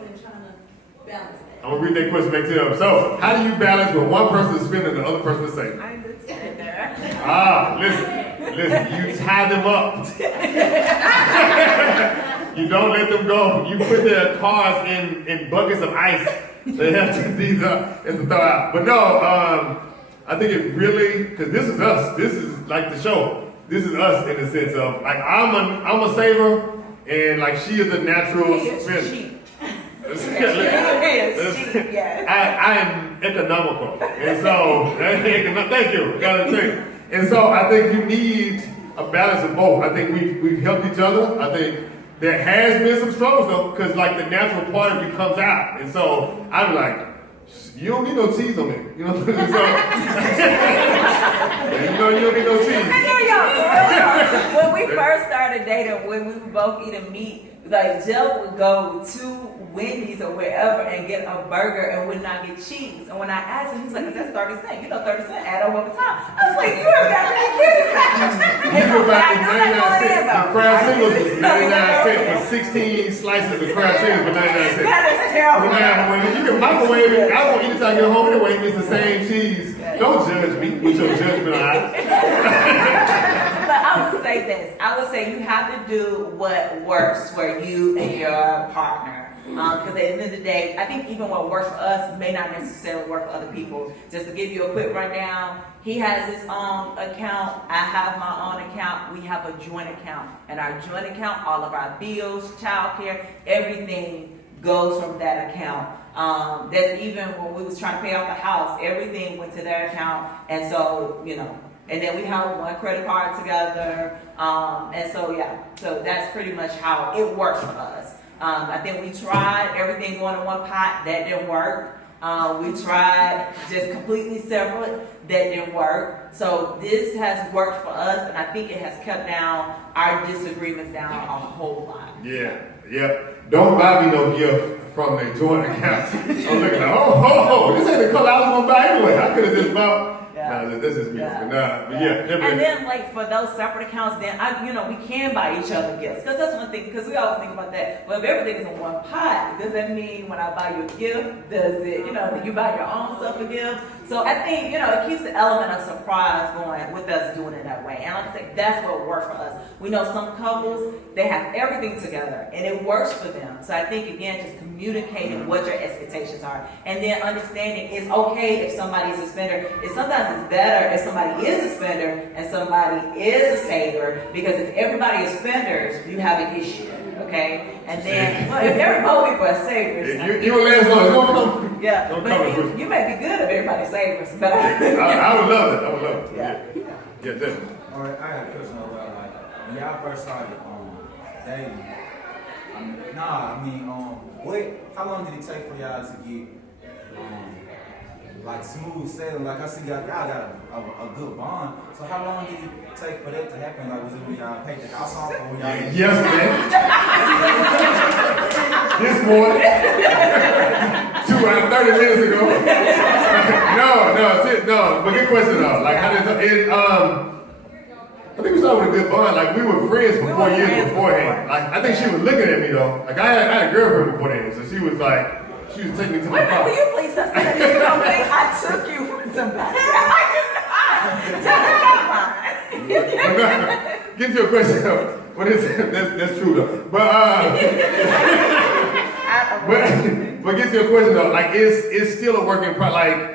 Balance that. I'm gonna read that question back to them. So, how do you balance when one person is spending and the other person is saving? I understand that. Listen, you tie them up. You don't let them go. You put their cars in buckets of ice. They have to throw out. But no, I think it really, because this is us. This is the show. This is us in the sense of I'm a saver, and she is a natural spender. I am economical, and so thank you. And so I think you need a balance of both. I think we've helped each other. I think there has been some struggles though, because the natural part of you comes out, and so I'm you don't need no cheese on me, so you don't need no cheese. When we first started dating, when we would both eat a meat, Jeff would go to Wendy's or wherever and get a burger and would not get cheese. And when I asked him, he was like, that's 30 cents. 30 cents add up over time. I was like, you ever got me kidding me? The crab singles was 99 cents for 16 slices of the crab singles for 99 cents. That is terrible. You can microwave it. I won't eat it till I get home anyway. It's the same cheese. Don't judge me with your judgment eyes. But I would say this. I would say you have to do what works for you and your partner. Because at the end of the day, I think even what works for us may not necessarily work for other people. Just to give you a quick rundown, he has his own account. I have my own account. We have a joint account. And our joint account, all of our bills, childcare, everything goes from that account. That's even when we was trying to pay off the house, everything went to their account. And so, And then we have one credit card together. And so, yeah, so that's pretty much how it works for us. I think we tried everything going in one pot. That didn't work. We tried just completely separate. That didn't work. So this has worked for us, and I think it has kept down our disagreements down a whole lot. Yeah, yep. Don't buy me no gift from the joint account. I'm looking like, this ain't the color I was gonna buy anyway. I could have just bought. Yeah. No, this is me. Yeah. But yeah. And then like for those separate accounts, then we can buy each other gifts, because that's one thing. Because we always think about that. Well, if everything is in one pot, does that mean when I buy you a gift, does it, do you buy your own self a gift? So I think it keeps the element of surprise going with us doing it that way. And like I said, that's what works for us. We know some couples, they have everything together and it works for them. So I think again, just communicating what your expectations are, and then understanding it's okay if somebody is a spender. Sometimes it's better if somebody is a spender and somebody is a saver, because if everybody is spenders, you have an issue. Okay, and then if both people are savers, you don't last long. Don't come. Yeah, don't but come you may be good if everybody's savers, but I would love it. Yeah. Yeah, definitely. All right, I got a question about when y'all first started dating. How long did it take for y'all to get like smooth sailing? Like I see y'all got a good bond. So how long did it take for that to happen? Like was it when y'all paid the house off or when y'all? Yes, man. This morning. 30 minutes ago. No. But good question though. Like how did it? I think we started with a good bond. Like we were friends for 4 years beforehand. Like I think she was looking at me though. Like I had a girlfriend before then, so she was taking me to my car. Will you please stop saying you don't think I took you from somebody? I do not. Get to your question though. What is it? That's true though. But get to your question though. Like it's still a work in progress. Like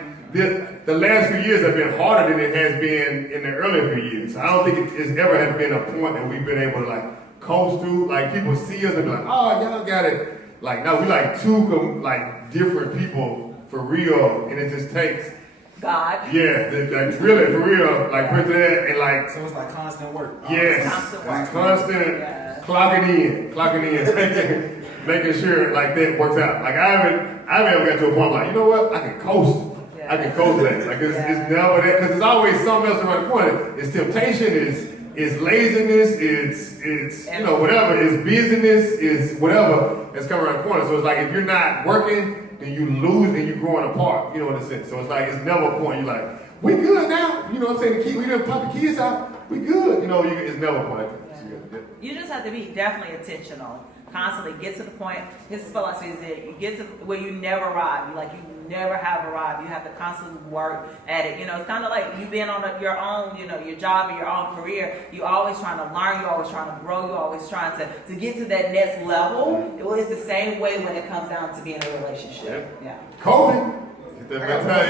the last few years have been harder than it has been in the earlier few years. I don't think it's ever has been a point that we've been able to like coast through. Like people see us and be like, oh, y'all got it. Like no, we like two different people for real, and it just takes God. Yeah, like really for real, like put that and like. So it's like constant work. Yes, constant work. Constant clocking in, making sure like that works out. Like I haven't ever got to a point like, you know what, I can coast. I can coast that. Like it's never that, because there's always something else around the corner. It's temptation, it's laziness, it's whatever, it's busyness, it's whatever that's coming around the corner. So it's like if you're not working, then you lose and you're growing apart, in a sense. So it's like it's never a point you're like, we good now. You know what I'm saying? We didn't pop the kids out, we good. It's never a point. You just have to be definitely intentional. Constantly get to the point. His philosophy is that you get to where you never arrive. You never have arrived. You have to constantly work at it. It's kind of like you being on your own, your job and your own career. You're always trying to learn. You're always trying to grow. You're always trying to get to that next level. Well, it's the same way when it comes down to being in a relationship. Yeah. Kobe. Go ahead, Zach.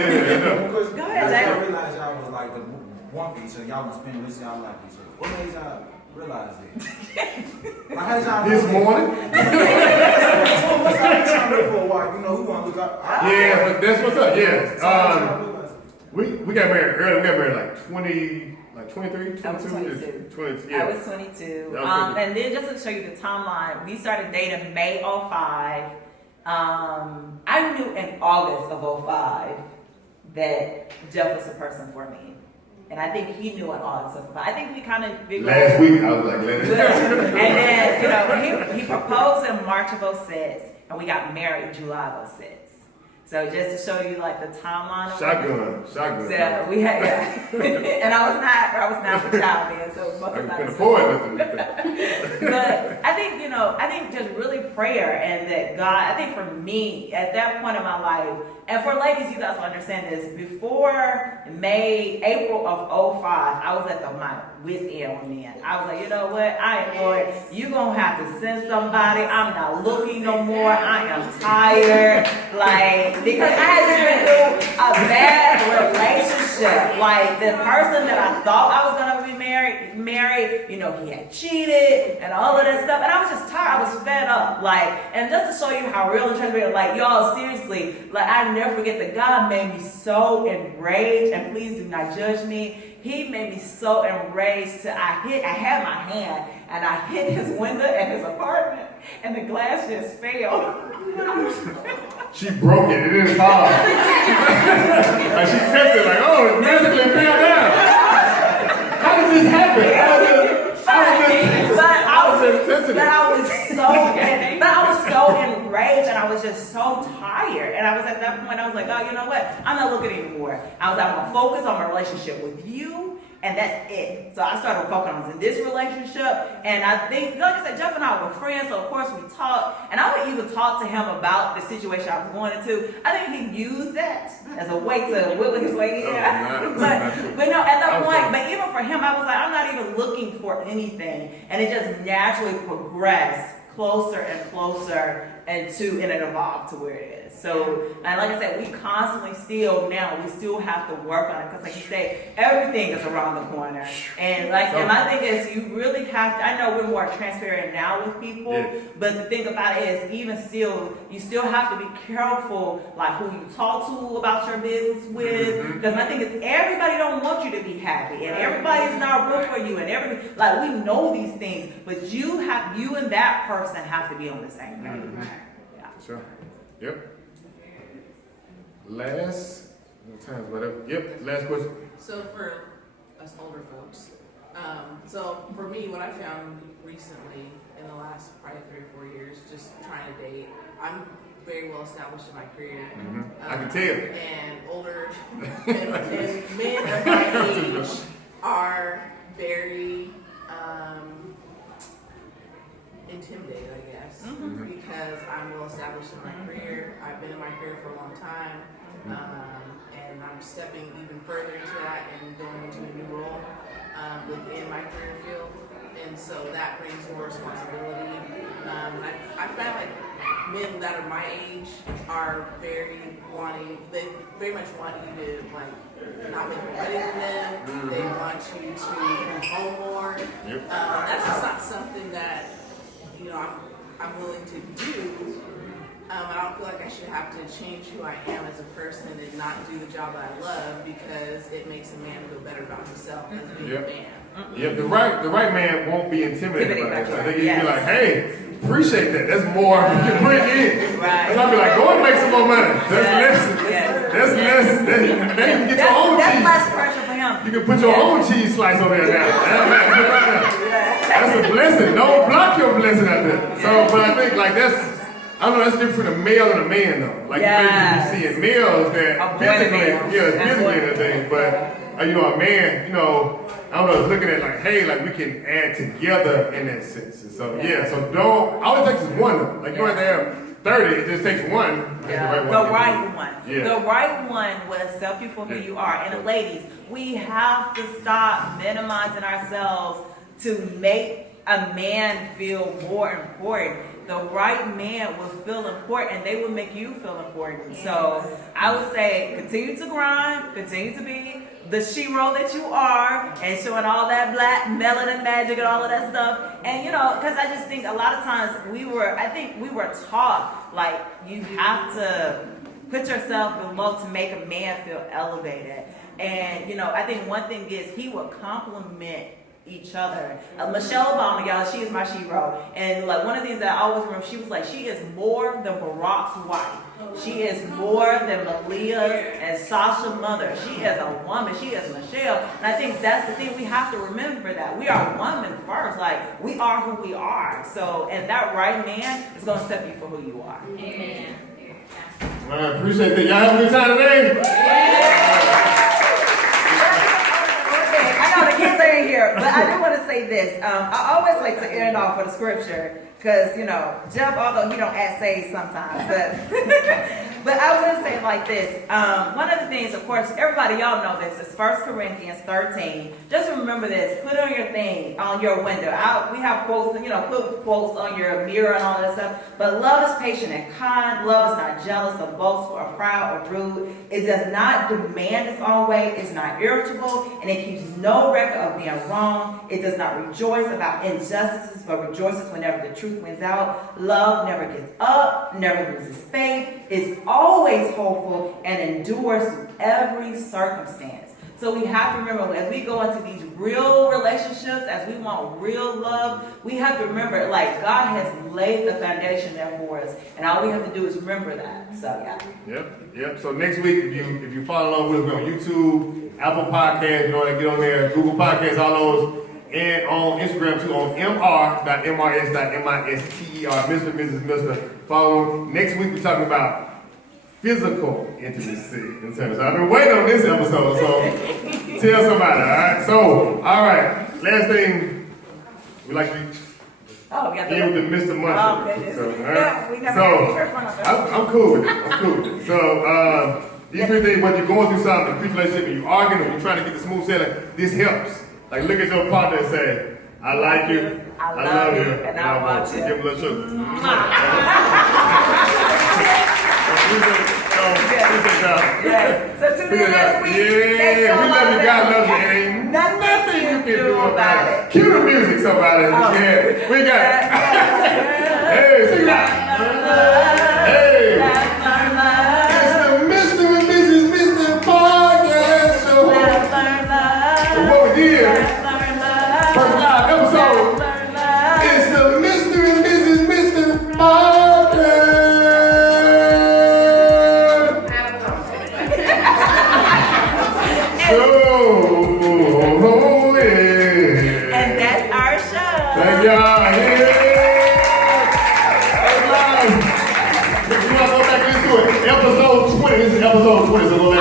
I realized y'all was like the one for each other. Y'all was spending this y'all like each other. What made y'all realize it? How did y'all this morning? What's that trying to look for a while? Who want to look up? Yeah, but that's what's up. Yes. We got married early. We got married like 23, 22. I was 22. 20, yeah. I was 22. And then just to show you the timeline, we started dating May 05. I knew in August of 05 that Jeff was the person for me. And I think he knew in August of 05. I think we kind of figured last week, I was like, and then, he proposed in March of 06, and we got married July of 06. So just to show you like the timeline of Shotgun. So we had, and I was not the child then, so most of the time. But I think just really prayer, and that God, I think for me at that point in my life, and for ladies, you guys will understand this, before April of 05, I was at my wit's end on men. I was like, you know what, Lord, you gonna have to send somebody. I'm not looking no more. I am tired. Because I had just been through a bad relationship. Like the person that I thought I was gonna be married married, you know, he had cheated and all of that stuff. And I was just tired. I was fed up. Like, and just to show you how real and transparent, like, y'all, seriously, like, I never forget that God made me so enraged, and please do not judge me. He made me so enraged till I had my hand and I hit his window at his apartment and the glass just fell. She broke it. It didn't fall. Like she tested, like, oh, it magically fell down. How did this happen? But I was so enraged and I was just so tired. And I was at that point, I was like, oh, you know what? I'm not looking anymore. I was like, I'm gonna focus on my relationship with you, and that's it. So I started focusing on this relationship, and I think, like I said, Jeff and I were friends, so of course we talked, and I would even talk to him about the situation I was going into. I think he used that as a way to wiggle his way in. But no, at that point, but even for him, I was like, I'm not even looking for anything, and it just naturally progressed closer and closer and it evolved to where it is. So, and like I said, we constantly we still have to work on it, because like you say, everything is around the corner. And and my thing is, you really have to, I know we're more transparent now with people, but the thing about it is, even still, you still have to be careful, like who you talk to about your business with, because my thing is, everybody don't want you to be happy, and everybody is not room for you, and like, we know these things, but you and that person have to be on the same page. Yeah. Sure. Yep. Last question. So for us older folks, so for me, what I found recently in the last probably 3 or 4 years, just trying to date, I'm very well established in my career. I can tell. And older and men of my age are very intimidated, I guess, because I'm well established in my career. I've been in my career for a long time, and I'm stepping even further into that and going into a new role within my career field, and so that brings more responsibility. I find like men that are my age are they very much want you to like not make it ready for them. They want you to move home more. That's just not something that I'm willing to do. I don't feel like I should have to change who I am as a person and not do the job that I love because it makes a man feel better about himself as being a man. Yeah, the right man won't be intimidated by that. I think he'd be like, hey, appreciate that. That's more you can bring in. Right. And I'll be like, go and make some more money. That's less. Then you can get your own cheese. That's less pressure for him. You can put your own cheese slice over there now. That's a blessing. Don't block your blessing out there. So, but I think like I don't know, that's different from a male and a man though. Like you see in males that physically and things, but a man, I don't know, looking at like, hey, like we can add together in that sense. And so so all it takes is one though. Like you don't have to have 30, it just takes one. The right one. The right one will accept you for who you are. And ladies, we have to stop minimizing ourselves to make a man feel more important. The right man will feel important, and they will make you feel important. So I would say continue to grind, continue to be the shero that you are, and showing all that black melanin magic and all of that stuff. And because I just think a lot of times we were taught like you have to put yourself below to make a man feel elevated. And I think one thing is he will compliment each other. Michelle Obama, y'all, she is my shero. And like one of the things that I always remember, she was like, she is more than Barack's wife. She is more than Malia's and Sasha's mother. She is a woman. She is Michelle. And I think that's the thing, we have to remember that. We are women first. Like, we are who we are. So, and that right man is going to accept you for who you are. Amen. I appreciate that. Y'all have a good time today? I know the kids are in here, but I do want to say this. I always like to end off with a scripture because, Jeff, although he don't act saved sometimes, but But I would say like this. One of the things, of course, everybody, y'all know this, is 1 Corinthians 13. Just remember this. Put on your thing, on your window. We have quotes, put quotes on your mirror and all that stuff. But love is patient and kind. Love is not jealous or boastful or proud or rude. It does not demand its own way. It's not irritable. And it keeps no record of being wrong. It does not rejoice about injustices, but rejoices whenever the truth wins out. Love never gives up, never loses faith, is always hopeful, and endures through every circumstance. So we have to remember, as we go into these real relationships, as we want real love, we have to remember, like, God has laid the foundation there for us, and all we have to do is remember that. So yeah. Yep. So next week, if you follow along with us, we're on YouTube, Apple Podcasts, get on there, Google Podcasts, all those, and on Instagram too, on mr.mrs.mister, Mr. Mrs. Mr. Follow them. Next week we're talking about physical intimacy. So I've been waiting on this episode, so tell somebody, all right? So, all right, last thing, we like to end with the Mr. Muncher. I'm cool with it. So, these three things, whether you're going through something, a relationship, and you're arguing, or you're trying to get the smooth sailing, this helps. Like, look at your partner and say, I like you, I love you, and I want you. Give him a little sugar. So tune in next week. Yeah, we love you, God loves you, and ain't nothing you can do about it. Cue the music, somebody. Yeah, we got it. Hey, sing that. Hey. It's the Mr. and Mrs. Mr. Podcast Show. So what we did, first live episode, it's the Mr. and Mrs. Mr. Podcast. And that's our show. Thank y'all. If you want to go back into it, episode 20. This is episode 20, so go back.